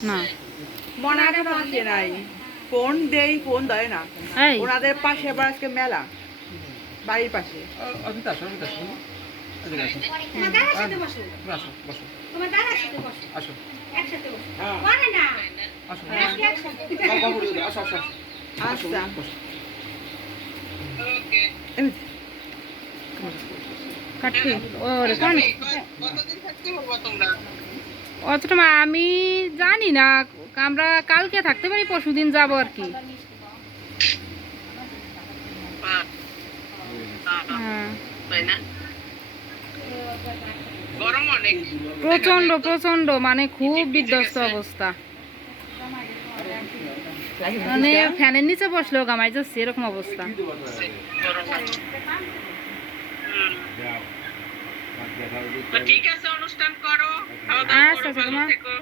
না মনে এখনো আসে নাই, ফোন দেই, ফোন দেয় না। এই ওনাদের পাশে আবার আজকে মেলা, বাড়ির পাশে। অমিতা আসো, অমিতা আসো, এদিকে আসো। তোমার দাদার সাথে বসো। তুমি আসো, বসো, তোমার দাদার সাথে বসো। আসো, একসাথে বসো। হ্যাঁ। বলে না। আসো, আজকে একসাথে। বাবু, আসো, আসো, আসো। আচ্ছা, বসো। এমনি। কাটছি ওরে কোন অতটা আমি জানি না, আমরা কালকে থাকতে পারি, পরশুদিন যাবো আর কি। হ্যাঁ প্রচন্ড প্রচন্ড মানে খুব বিধ্বস্ত অবস্থা, মানে ফ্যানের নিচে বসলেও গামাই যাচ্ছে এরকম অবস্থা। ঠিক আছে, অনুষ্ঠান করো, খাওয়া আচ্ছা দাওয়া আচ্ছা করো, ভালো তোমার থেকো।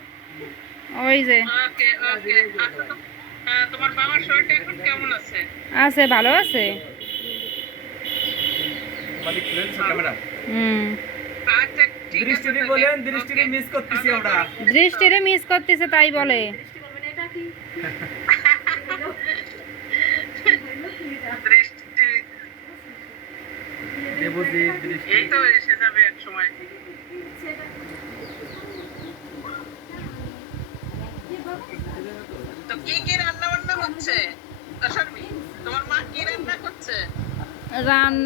ওই যে ওকে ওকে। আচ্ছা, তোমার বাবার শরীরটা এখন কেমন আছে? আছে, ভালো আছে। মালিক ফ্রেন্ড ক্যামেরা। আচ্ছা ঠিক আছে, দৃষ্টিতে বলেন, দৃষ্টিতে মিস করতেছি আমরা। দৃষ্টিরে মিস করতেছে তাই বলে। দৃষ্টি দেবজিৎ দৃষ্টি। এই তো এসে যাবে এক সময়। তো কি রান্না বান্না হচ্ছে? তোমার মা কি রান্না করছে? রান্না